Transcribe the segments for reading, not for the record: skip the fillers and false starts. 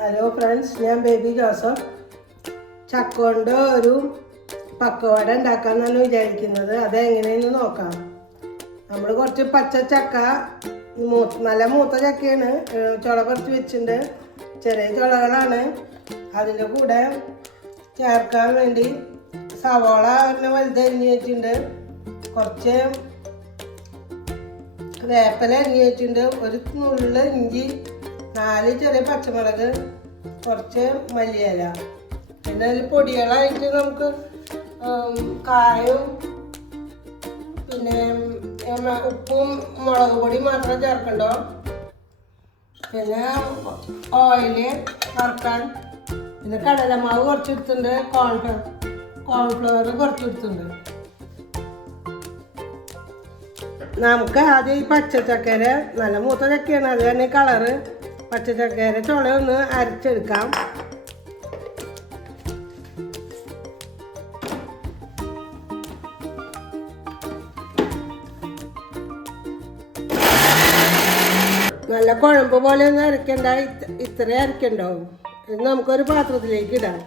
Hello friends, ഞാൻ baby Joseph. ചക്ക കൊണ്ട് ഒരു പക്കവട ഉണ്ടാക്കാമെന്നാണ് വിചാരിക്കുന്നത്. അതെങ്ങനെയെന്ന് നോക്കാം. നമ്മൾ കുറച്ച് പച്ച ചക്ക, നല്ല മൂത്ത ചക്കയാണ്, ചുള കുറച്ച് വെച്ചിട്ടുണ്ട്. ചെറിയ ചുളകളാണ്. അതിൻ്റെ കൂടെ ചേർക്കാൻ വേണ്ടി സവാള വലുതരിഞ്ഞ് വെച്ചിട്ടുണ്ട്, കുറച്ച് വേപ്പില അരിഞ്ഞ് വെച്ചിട്ടുണ്ട്, ഒരു നുള്ള് ഇഞ്ചി, 4 ചെറിയ പച്ചമുളക്, കുറച്ച് മല്ലിയില. പിന്നെ അതിൽ പൊടികളായിട്ട് നമുക്ക് കായും പിന്നെ ഉപ്പും മുളക് പൊടി മാത്രം ചേർക്കണ്ടോ. പിന്നെ ഓയില് വറുക്കാൻ, പിന്നെ കടലമാവ് കുറച്ച് എടുത്തിട്ടുണ്ട്, കോൺഫ്ലവർ കുറച്ച് എടുത്തിട്ടുണ്ട്. നമുക്ക് ആദ്യം ഈ പച്ചച്ചക്കര, നല്ല മൂത്ത ചക്കയാണ്, അത് തന്നെ കളറ്. പച്ചച്ചക്കര ചുളയൊന്ന് അരച്ചെടുക്കാം. നല്ല കുഴമ്പ് പോലെ ഒന്നും അരക്കണ്ട, ഇത്ര അരക്കണ്ടാവും. ഇത് നമുക്കൊരു പാത്രത്തിലേക്ക് ഇടാം.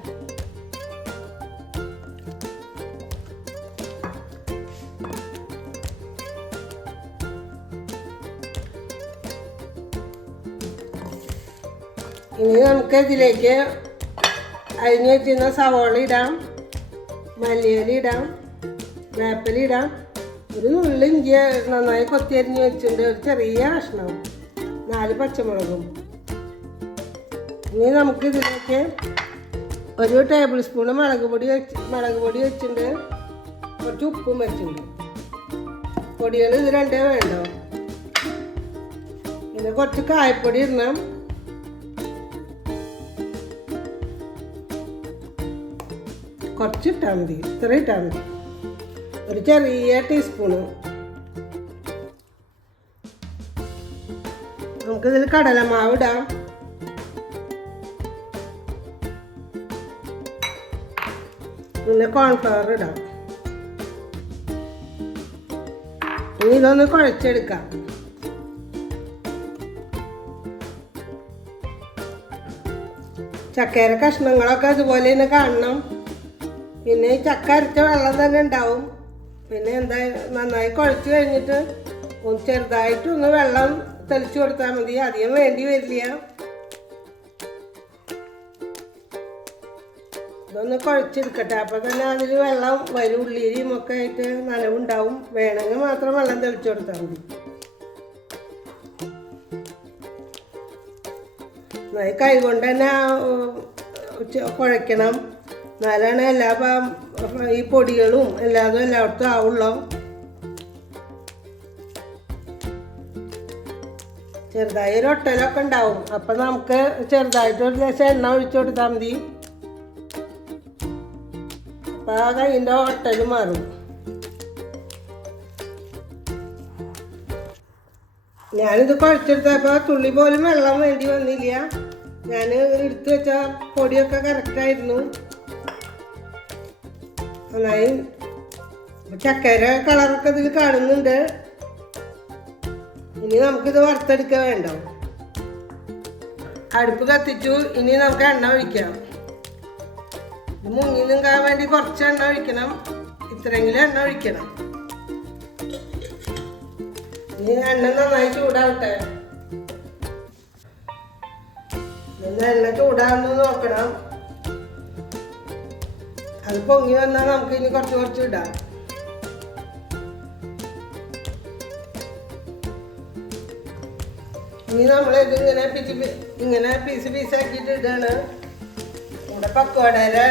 ഇനി നമുക്ക് ഇതിലേക്ക് അരിഞ്ഞ് വെച്ചിരുന്ന സവാള ഇടാം, മല്ലിയില ഇടാം, വേപ്പില ഇടാം, ഒരു നുള്ളി ഇഞ്ചി നന്നായി കൊത്തി അരിഞ്ഞ് വെച്ചിട്ടുണ്ട്, ഒരു ചെറിയ കഷ്ണം, 4 പച്ചമുളകും. ഇനി നമുക്ക് ഇതിലേക്ക് ഒരു ടേബിൾ സ്പൂണ് മുളക് പൊടി വെച്ചിട്ടുണ്ട്, കുറച്ച് ഉപ്പും വെച്ചിട്ടുണ്ട്. പൊടികൾ ഇത് രണ്ടേ വേണ്ടോ. പിന്നെ കുറച്ച് കായപ്പൊടി ഇടണം, കുറച്ച് ഇട്ടാൽ മതി, ഇത്ര ഇട്ടാൽ മതി, ഒരു ചെറിയ ടീസ്പൂണ്. നമുക്കിതിൽ കടലമാവ് ഇടാം, പിന്നെ കോൺഫ്ലവർ ഇടാം. ഇനി ഇതൊന്ന് കുഴച്ചെടുക്കാം. ചക്കര കഷ്ണങ്ങളൊക്കെ അതുപോലെ തന്നെ കാണണം. പിന്നെ ഈ ചക്ക അരച്ച വെള്ളം തന്നെ ഉണ്ടാവും. പിന്നെ നന്നായി കുഴച്ച് കഴിഞ്ഞിട്ട് ചെറുതായിട്ടൊന്ന് വെള്ളം തെളിച്ചു കൊടുത്താൽ മതി, അധികം വേണ്ടി വരില്ല. ഇതൊന്ന് കുഴച്ചെടുക്കട്ടെ, അപ്പോൾ തന്നെ അതിൽ വെള്ളം വരും, ഉള്ളിരിയും ഒക്കെ ആയിട്ട് നനവുണ്ടാവും. വേണമെങ്കിൽ മാത്രം വെള്ളം തെളിച്ചു കൊടുത്താൽ മതി. കൈ കൊണ്ട് തന്നെ കുഴയ്ക്കണം, എന്നാലാണ് ഈ പൊടികളും എല്ലായിടത്തും ആവുള്ളൂ. ചെറുതായി ഒരു ഒട്ടലൊക്കെ ഉണ്ടാവും, അപ്പം നമുക്ക് ചെറുതായിട്ട് ഒരു ലേശം എണ്ണ ഒഴിച്ചു കൊടുത്താൽ മതി. അപ്പം ആ കൈൻ്റെ ഒട്ടൽ മാറും. ഞാനിത് കുഴച്ചെടുത്തപ്പോൾ തുള്ളി പോലും വെള്ളം വേണ്ടി വന്നില്ല. ഞാൻ എടുത്തു വെച്ച പൊടിയൊക്കെ കറക്റ്റായിരുന്നു. നന്നായി ചക്കര കളറൊക്കെ ഇതിൽ കാണുന്നുണ്ട്. ഇനി നമുക്കിത് വറുത്തെടുക്കുക വേണ്ടോ. അടുപ്പ് കത്തിച്ചു. ഇനി നമുക്ക് എണ്ണ ഒഴിക്കാം. മുങ്ങി നിൽക്കാൻ വേണ്ടി കുറച്ച് എണ്ണ ഒഴിക്കണം, ഇത്രയെങ്കിലും എണ്ണ ഒഴിക്കണം. ഇനി എണ്ണ നന്നായി ചൂടാവട്ടെ. എണ്ണ ചൂടാവുന്നത് നോക്കണം. അത് പൊങ്ങി വന്നാൽ നമുക്ക് ഇനി കുറച്ച് ഇടാം. ഇനി നമ്മളിത് ഇങ്ങനെ പീസാക്കിയിട്ട് ഇടാണ്. നമ്മുടെ പക്കോടയുടെ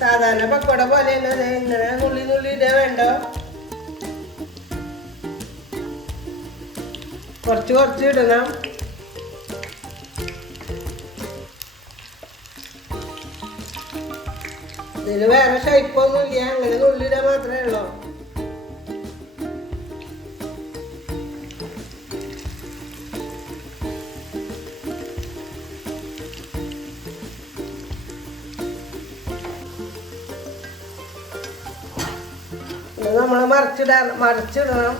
സാധാരണ പക്കോട പോലെ തന്നെ ഇങ്ങനെ നുള്ളി ഇടാൻ വേണ്ടോ. കുറച്ച് ഇടണം. ഇതിന് വേറെ ഷേപ്പൊന്നുമില്ല, അങ്ങനെ നുള്ളിടാൻ മാത്രമേ ഉള്ളൂ. നമ്മൾ മറിച്ചിടണം.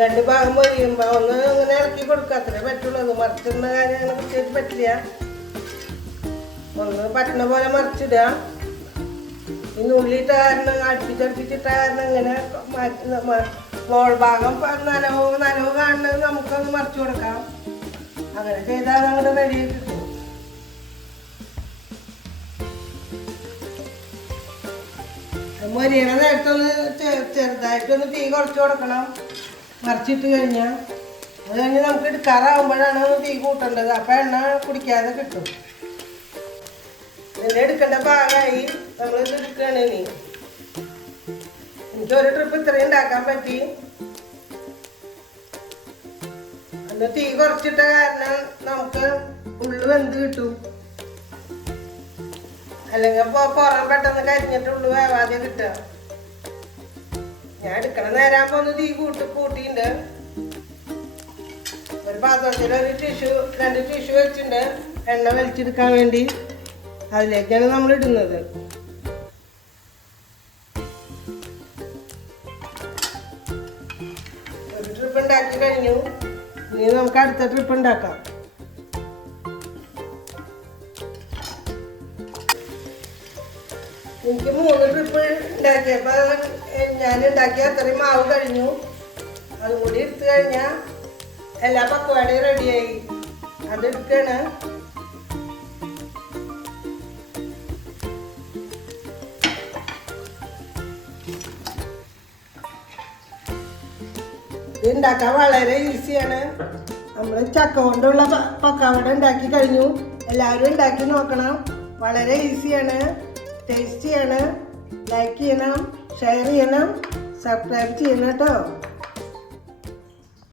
രണ്ട് ഭാഗം പൊരിയുമ്പോൾ ഒന്ന് ഇങ്ങനെ ഇറക്കി കൊടുക്കുക, അത്രേ പറ്റുള്ളൂ. അത് മറിച്ചിടുന്ന കാര്യം അങ്ങനെ പ്രത്യേകിച്ച് പറ്റില്ല. ഒന്ന് പറ്റുന്ന പോലെ മറിച്ചിടുക. ഈ നുള്ളിയിട്ട കാരണം അടുപ്പിച്ചടുപ്പിച്ചിട്ട കാരണം ഇങ്ങനെ മോൾ ഭാഗം നനവ് കാണുന്നത് നമുക്കൊന്ന് മറിച്ച് കൊടുക്കാം. അങ്ങനെ ചെയ്താൽ അങ്ങോട്ട് റെഡി കിട്ടും. മൊരിയണ നേരത്തൊന്ന് ചെറുതായിട്ടൊന്ന് തീ കുറച്ച് കൊടുക്കണം മറിച്ചിട്ട് കഴിഞ്ഞാൽ. അത് കഴിഞ്ഞ് നമുക്ക് എടുക്കാറാവുമ്പോഴാണ് ഒന്ന് തീ കൂട്ടേണ്ടത്. അപ്പം എണ്ണ കുടിക്കാതെ കിട്ടും. ഇതിൻ്റെ എടുക്കേണ്ട ഭാഗമായി നമ്മളിത് എടുക്കുകയാണ്. ഇനി എനിക്ക് ഒരു ട്രിപ്പ് ഇത്രയും ഉണ്ടാക്കാൻ പറ്റി. അന്ന് തീ കുറച്ചിട്ട കാരണം നമുക്ക് ഉള്ളു വെന്ത് കിട്ടും. അല്ലെങ്കിൽ പുറം പെട്ടെന്ന് കരിഞ്ഞിട്ട് ഉള്ളു വേവാതെ കിട്ടുക. ഞാൻ എടുക്കണ നേരാകുമ്പോൾ ഒന്ന് തീ കൂട്ടിയിട്ടുണ്ട്. ഒരു പാത്രത്തിൽ ഒരു രണ്ട് ടിഷ്യൂ വെച്ചിട്ടുണ്ട് എണ്ണ വലിച്ചെടുക്കാൻ വേണ്ടി. അതിലേക്കാണ് നമ്മൾ ഇടുന്നത്. ഒരു ട്രിപ്പ് ഉണ്ടാക്കി കഴിഞ്ഞു. ഇനി നമുക്ക് അടുത്ത ട്രിപ്പ് ഉണ്ടാക്കാം. എനിക്ക് 3 ട്രിപ്പ് ഉണ്ടാക്കിയപ്പോൾ ഞാൻ ഉണ്ടാക്കിയ അത്രയും മാവ് കഴിഞ്ഞു. അതും കൂടി എടുത്തു കഴിഞ്ഞാൽ എല്ലാ പക്വാടയും റെഡിയായി. അതെടുക്കാണ്. ഇത് ഉണ്ടാക്കാൻ വളരെ ഈസിയാണ്. നമ്മൾ ചക്ക കൊണ്ടുള്ള പക്കാവട ഉണ്ടാക്കി കഴിഞ്ഞു. എല്ലാവരും ഉണ്ടാക്കി നോക്കണം. വളരെ ഈസിയാണ്, ടേസ്റ്റിയാണ്. ലൈക്ക് ചെയ്യണം, ഷെയർ ചെയ്യണം, സബ്സ്ക്രൈബ് ചെയ്യണം കേട്ടോ.